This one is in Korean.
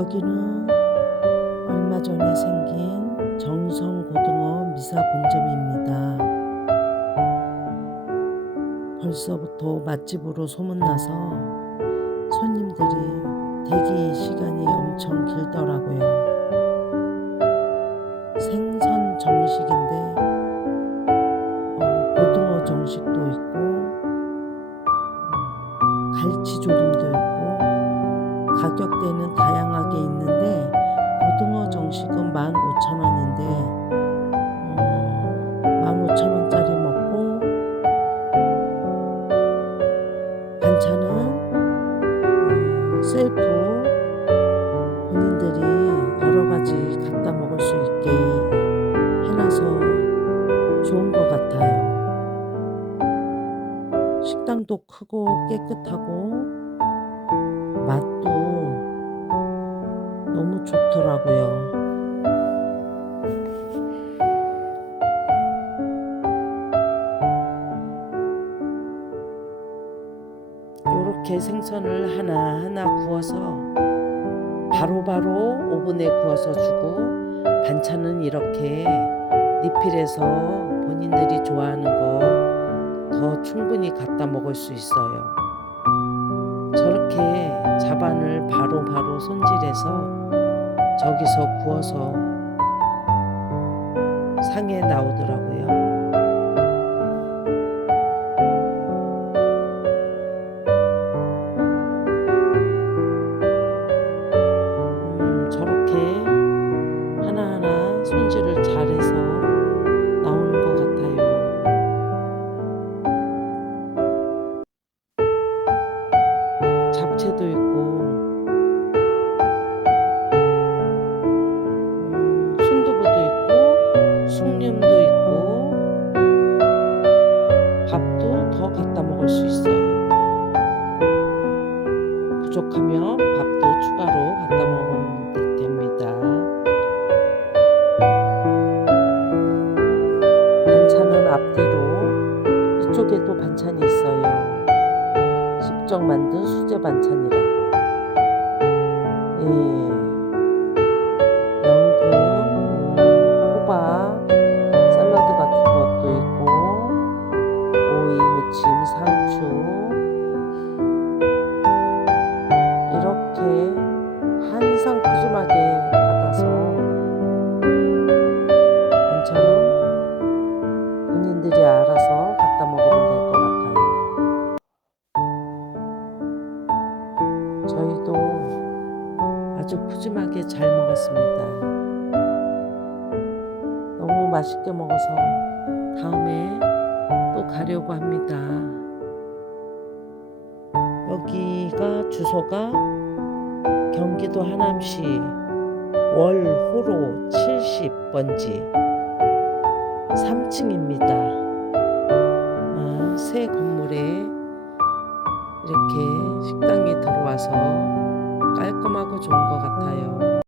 여기는 얼마 전에 생긴 정성고등어 미사 본점입니다. 벌써부터 맛집으로 소문나서 손님들이 대기 시간이 엄청 길더라고요. 생선 정식인데 어, 고등어 정식도 있고 음, 갈치조림도 있고 가격대는 다양하 좋은 것 같아요. 식당도 크고 깨끗하고 맛도 너무 좋더라고요. 이렇게 생선을 하나하나 구워서 바로바로 오븐에 구워서 주고 반찬은 이렇게 리필해서 본인들이 좋아하는 거 더 충분히 갖다 먹을 수 있어요. 저렇게 자반을 바로바로 손질해서 저기서 구워서 상에 나오더라고요. 더 갖다 먹을 수 있어요. 부족하면 밥도 추가로 갖다 먹으면 되- 됩니다. 반찬은 앞뒤로 이쪽에도 반찬이 있어요. 직접 만든 수제 반찬이라고. 예. 이렇게 항상 푸짐하게 받아서 반찬은 본인들이 알아서 갖다 먹으면 될 것 같아요. 저희도 아주 푸짐하게 잘 먹었습니다. 너무 맛있게 먹어서 다음에 또 가려고 합니다. 여기가 주소가 경기도 하남시 월호로 70번지 3층입니다. 아, 새 건물에 이렇게 식당이 들어와서 깔끔하고 좋은 것 같아요.